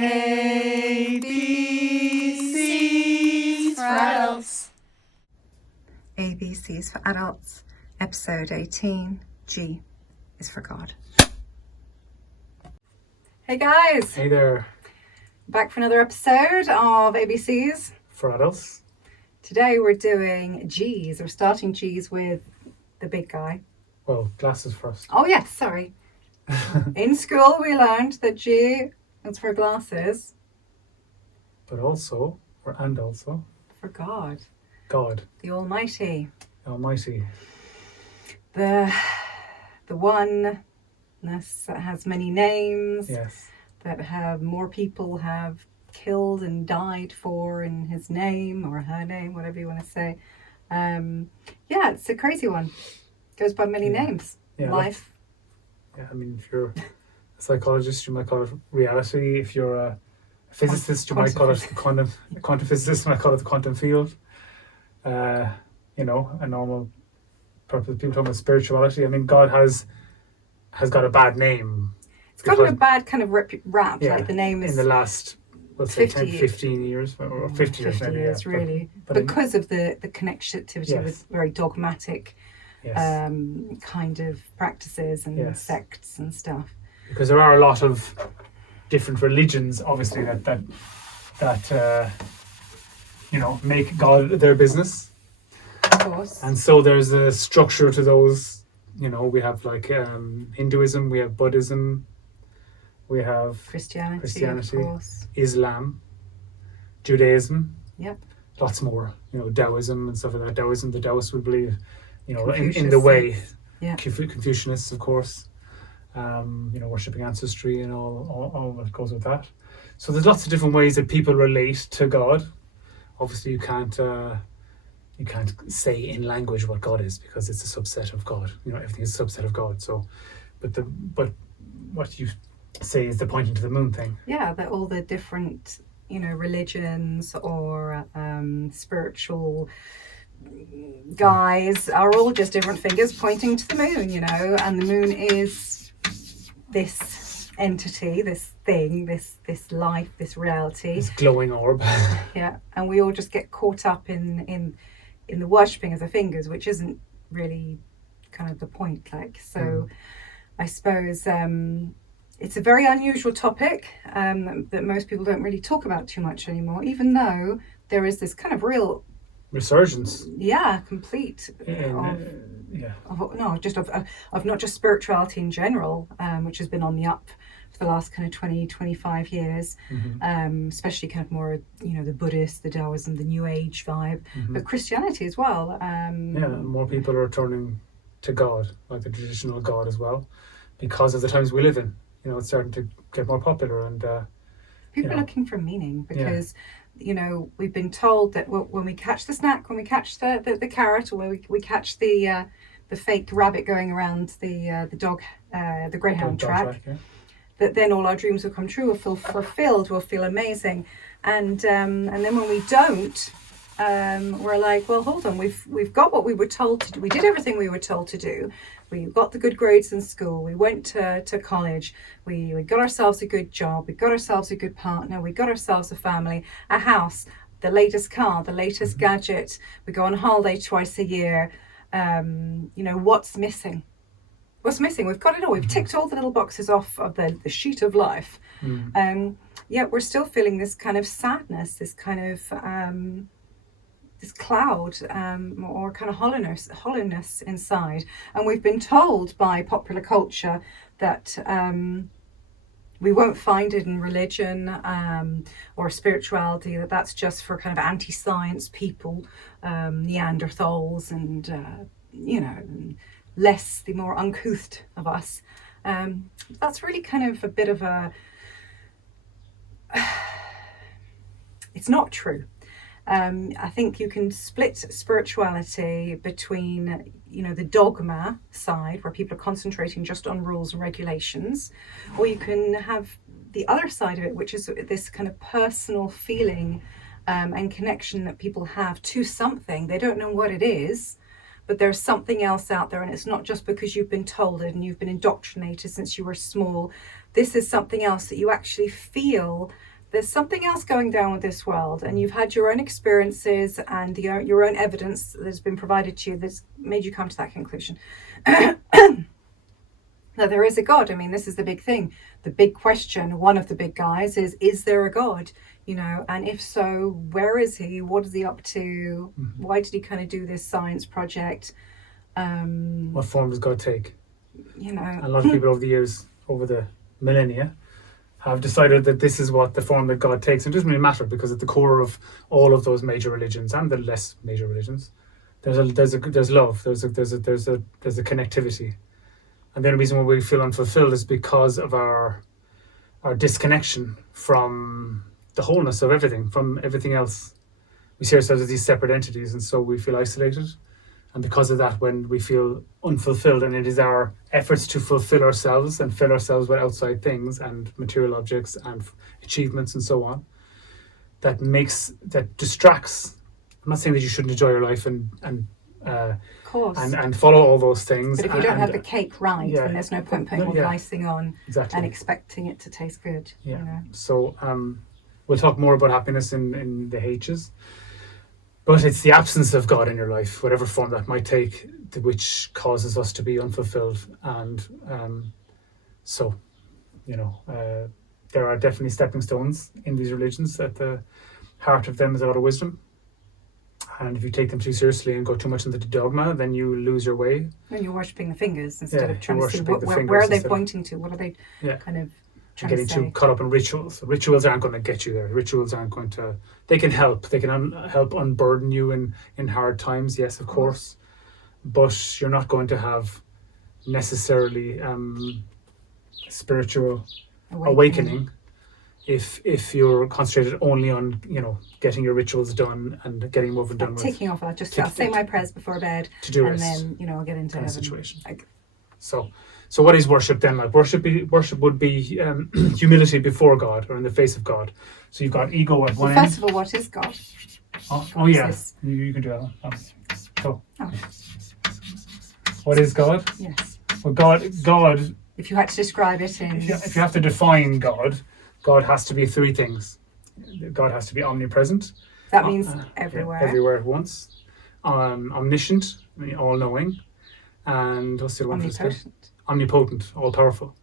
A, B, C's for adults. ABCs for Adults, episode 18, G is for God. Hey guys! Hey there. Back for another episode of ABCs For adults. Today we're doing G's. We're starting G's with the big guy. Well, glasses first. Oh yes, sorry. In school we learned that G is for glasses. But also, and also, for God. God. The Almighty. Almighty. The oneness that has many names. Yes. That have more people have killed and died for in his name or her name, whatever you want to say. Yeah, it's a crazy one. Goes by many names. Yeah, Life. Yeah, I mean, if you're a psychologist, you might call it reality. If you're a physicist, you might call it the quantum physicist might call it the quantum field. A normal purpose. People talking about spirituality. I mean, God has got a bad name. It's got a bad kind of rap. Yeah, like the name is in the last, let's say 10, 15 years, or 50 years maybe. Years, yeah. really. But because of the connectivity with very dogmatic kind of practices and sects and stuff. Because there are a lot of different religions, obviously, that make God their business. Of course. And so there's a structure to those. We have like Hinduism, we have Buddhism, we have Christianity, of course. Islam, Judaism. Yep. Lots more. Taoism and stuff like that. The Taoists would believe, in the way. Yeah. Confucianists, of course. Worshipping ancestry and all that goes with that. So there's lots of different ways that people relate to God. Obviously, you can't say in language what God is because it's a subset of God. Everything is a subset of God. So, but what you say is the pointing to the moon thing. Yeah, that all the different religions or spiritual guys are all just different fingers pointing to the moon. And the moon is this entity, this thing, this life, this reality, this glowing orb. Yeah, and we all just get caught up in the worshipping of the fingers, which isn't really kind of the point. I suppose it's a very unusual topic that most people don't really talk about too much anymore, even though there is this kind of real resurgence. Yeah, complete. Of not just spirituality in general, which has been on the up for the last kind of 20, 25 years, especially kind of more, the Buddhist, the Taoism, the New Age vibe, but Christianity as well. More people are turning to God, like the traditional God as well, because of the times we live in. It's starting to get more popular, and people are looking for meaning because we've been told that when we catch the snack, when we catch the carrot, or when we catch the fake rabbit going around the greyhound track, that then all our dreams will come true, we'll feel fulfilled, we'll feel amazing, and then when we don't, we're like, well, hold on, we've got what we were told to do. We did everything we were told to do. We got the good grades in school. We went to college. We got ourselves a good job. We got ourselves a good partner. We got ourselves a family, a house, the latest car, the latest gadget. We go on holiday twice a year. What's missing? What's missing? We've got it all. We've ticked all the little boxes off of the sheet of life. Yet we're still feeling this kind of sadness, this kind of this cloud or kind of hollowness inside. And we've been told by popular culture that we won't find it in religion or spirituality, that's just for kind of anti-science people, Neanderthals and, the more uncouth of us. That's really kind of a bit of it's not true. I think you can split spirituality between, the dogma side, where people are concentrating just on rules and regulations, or you can have the other side of it, which is this kind of personal feeling and connection that people have to something. They don't know what it is, but there's something else out there, and it's not just because you've been told it and you've been indoctrinated since you were small. This is something else that you actually feel. There's something else going down with this world, and you've had your own experiences and your own evidence that has been provided to you that's made you come to that conclusion. That there is a God. I mean, this is the big thing. The big question, one of the big guys, is there a God? You know, and if so, where is he? What is he up to? Why did he kind of do this science project? What form does God take? You know, A lot of people over the years, over the millennia, have decided that this is what the form that God takes. It doesn't really matter, because at the core of all of those major religions and the less major religions, there's love. There's a connectivity. And the only reason why we feel unfulfilled is because of our disconnection from the wholeness of everything, from everything else. We see ourselves as these separate entities, and so we feel isolated. And because of that, when we feel unfulfilled, and it is our efforts to fulfill ourselves and fill ourselves with outside things and material objects and achievements and so on, that distracts. I'm not saying that you shouldn't enjoy your life and of course, and follow all those things. But if you don't have the cake right, then there's no point putting all the icing on exactly. and expecting it to taste good. Yeah. You know? So we'll talk more about happiness in the H's. But it's the absence of God in your life, whatever form that might take, which causes us to be unfulfilled. And so, you know, there are definitely stepping stones in these religions. At the heart of them is a lot of wisdom. And if you take them too seriously and go too much into the dogma, then you lose your way. And you're worshipping the fingers instead of trying to see where are they pointing to? What are they kind of trying getting to say? too caught up in rituals. Rituals aren't going to get you there. Rituals aren't going to... They can help. They can help unburden you in hard times, yes, of course. But you're not going to have necessarily spiritual awakening if you're concentrated only on, you know, getting your rituals done and getting over and done with. Ticking off. I'll say my prayers before bed, and then, you know, I'll get into kind heaven. of situation. So what is worship then like? Worship would be humility before God, or in the face of God. So you've got ego at one end. First of all, what is God? Oh yeah, you can do that one. Cool. Oh. What is God? Yes. Well, God. If you had to describe it in... If you have to define God, God has to be three things. God has to be omnipresent. That means everywhere. Everywhere at once. Omniscient, all-knowing. And what's the other one? Omnipotent. Omnipotent, all-powerful.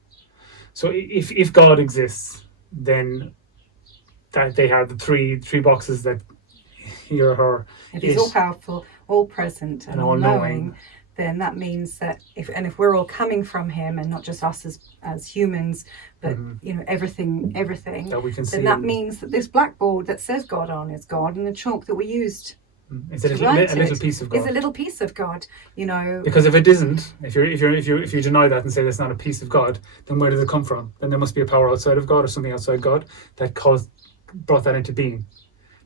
So if God exists, then that they are the three boxes that he or her If he's all-powerful, all-present, and all-knowing, then that means that if we're all coming from him, and not just us as humans, but you know, everything that we can see, then that means that this blackboard that says God on is God, and the chalk that we used is a little piece of God. Is a little piece of God, you know. Because if it isn't, if you deny that and say that's not a piece of God, then where did it come from? Then there must be a power outside of God or something outside God that brought that into being.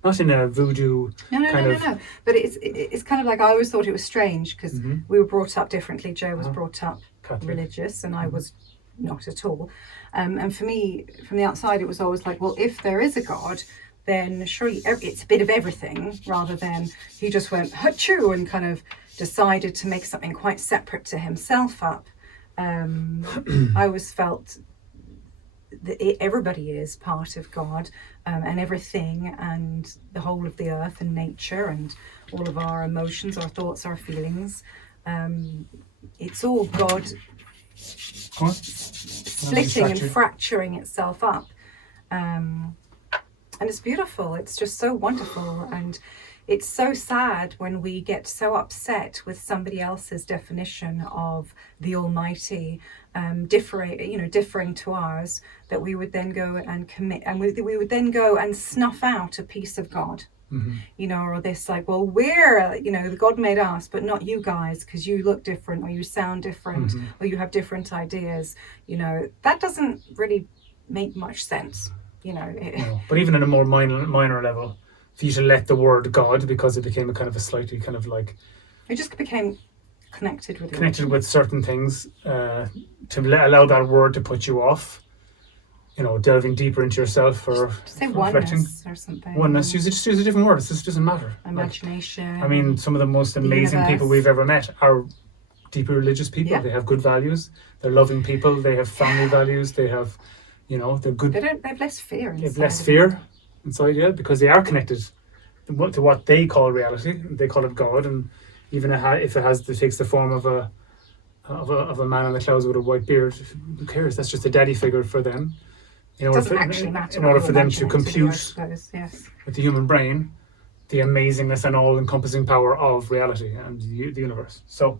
Not in a voodoo No. But it's kind of like, I always thought it was strange because we were brought up differently. Joe was brought up Catholic, religious, and I was not at all. And for me, from the outside, it was always like, well, if there is a God, then surely it's a bit of everything, rather than he just went hachoo and kind of decided to make something quite separate to himself up. I always felt that everybody is part of God, and everything, and the whole of the earth and nature and all of our emotions, our thoughts, our feelings. It's all God splitting and fracturing itself up. And it's beautiful. It's just so wonderful. And it's so sad when we get so upset with somebody else's definition of the Almighty, differing to ours, that we would then go and commit, and we would then go and snuff out a piece of God. You know, or this like, well, we're, you know, the God made us, but not you guys, because you look different, or you sound different, or you have different ideas. You know, that doesn't really make much sense. You know, no. But even at a more minor level, for you to let the word God, because it became a kind of a slightly kind of like, it just became connected with certain things, to allow that word to put you off, delving deeper into yourself, or say reflecting. oneness or something. Oneness. Just use a different word. It just doesn't matter. Imagination. Some of the most amazing people we've ever met are deeply religious people. Yeah. They have good values. They're loving people. They have family values. They have, they're good. They have less fear. They have less fear inside, because they are connected to what they call reality. They call it God, and even if it takes the form of a man in the clouds with a white beard, who cares? That's just a daddy figure for them. It doesn't actually matter. In order for them to compute suppose, yes, with the human brain the amazingness and all-encompassing power of reality and the universe. So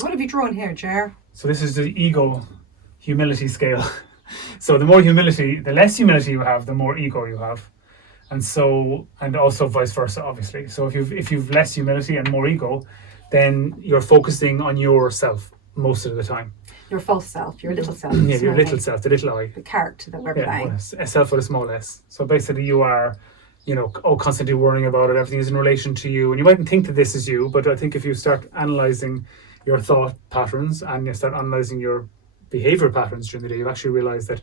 what have you drawn here, Jer? So this is the ego humility scale. So the less humility you have, the more ego you have. And also vice versa, obviously. So if you've less humility and more ego, then you're focusing on yourself most of the time. Your false self, your little self. Yeah, your little self, the little I. The character that we're playing. A self with a small s. So basically you are, constantly worrying about it. Everything is in relation to you. And you mightn't think that this is you, but I think if you start analysing your thought patterns and you start analysing your behaviour patterns during the day, you actually realise that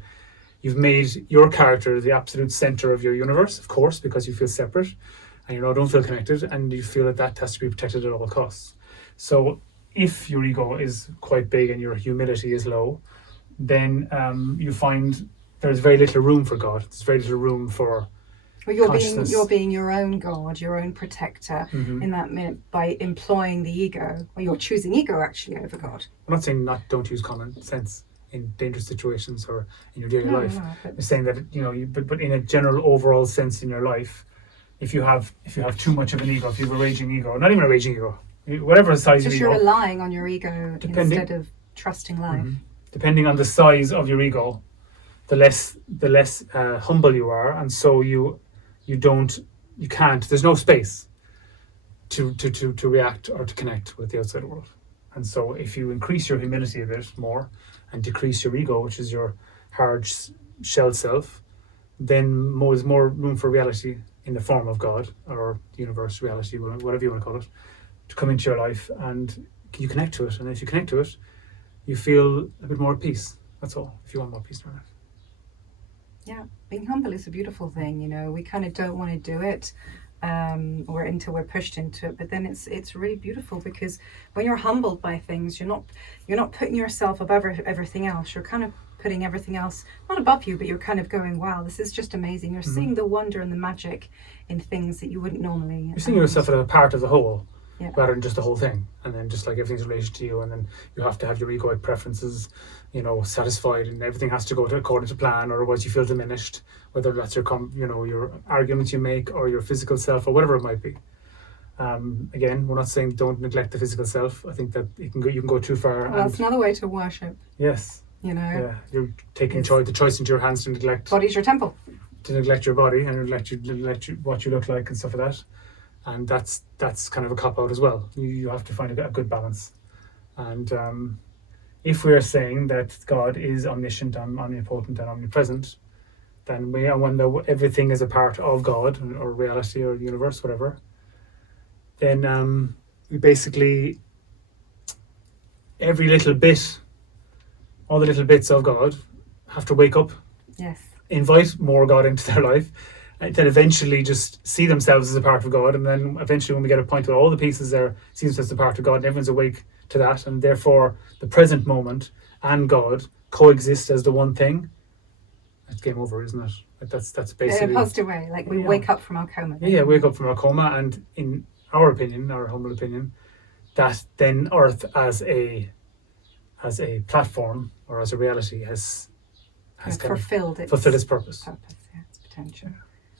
you've made your character the absolute centre of your universe, of course, because you feel separate and don't feel connected, and you feel that has to be protected at all costs. So if your ego is quite big and your humility is low, then you find there's very little room for God. There's very little room for consciousness. You're being your own God, your own protector in that minute by employing the ego, or you're choosing ego actually over God. I'm not saying don't use common sense in dangerous situations or in your daily life. I'm saying that but in a general overall sense in your life, if you have too much of an ego, if you have a raging ego, not even a raging ego, whatever size of ego, you're relying on your ego instead of trusting life. Depending on the size of your ego, the less humble you are, and so you can't. There's no space to react or to connect with the outside world. And so if you increase your humility a bit more and decrease your ego, which is your hard shell self, then there's more room for reality in the form of God or universe, reality, whatever you want to call it, to come into your life, and you connect to it. And if you connect to it, you feel a bit more at peace. That's all, if you want more peace in your life. Yeah, being humble is a beautiful thing. We kind of don't want to do it or until we're pushed into it, but then it's really beautiful, because when you're humbled by things, you're not putting yourself above everything else. You're kind of putting everything else not above you, but you're kind of going, wow, this is just amazing. You're seeing the wonder and the magic in things that you wouldn't normally. You're seeing yourself as a part of the whole. Yeah. Rather than just the whole thing, and then just like everything's in relation to you, and then you have to have your egoic preferences, satisfied, and everything has to go according to plan, or otherwise you feel diminished. Whether that's your arguments you make, or your physical self, or whatever it might be. Again, we're not saying don't neglect the physical self. I think that you can go too far. Well, that's another way to worship. Yes. Yeah, you're taking the choice into your hands to neglect. Body's your temple. To neglect your body and neglect what you look like and stuff like that. And that's kind of a cop-out as well. You have to find a good balance. And if we are saying that God is omniscient and omnipotent and omnipresent, then when everything is a part of God or reality or the universe, whatever, then we basically, every little bit, all the little bits of God have to wake up, yes, invite more God into their life, then eventually just see themselves as a part of God, and then eventually when we get a point where all the pieces there see themselves as a part of God and everyone's awake to that, and therefore the present moment and God coexist as the one thing, it's game over, isn't it? That's basically... in a positive way, like we wake up from our coma. Yeah, wake up from our coma, and in our opinion, our humble opinion, that then Earth as a platform or as a reality has fulfilled its purpose. Its potential.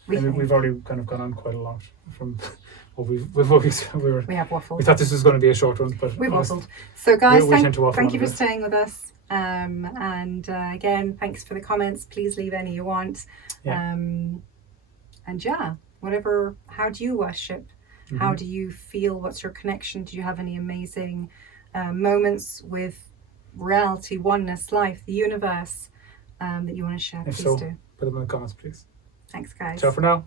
We've already kind of gone on quite a lot from what we have waffled. We thought this was going to be a short one, but we waffled. So guys, thank you for bit. staying with us. And again, thanks for the comments. Please leave any you want. Yeah. How do you worship? Mm-hmm. How do you feel? What's your connection? Do you have any amazing moments with reality, oneness, life, the universe that you want to share? Please do. Put them in the comments, please. Thanks, guys. Ciao for now.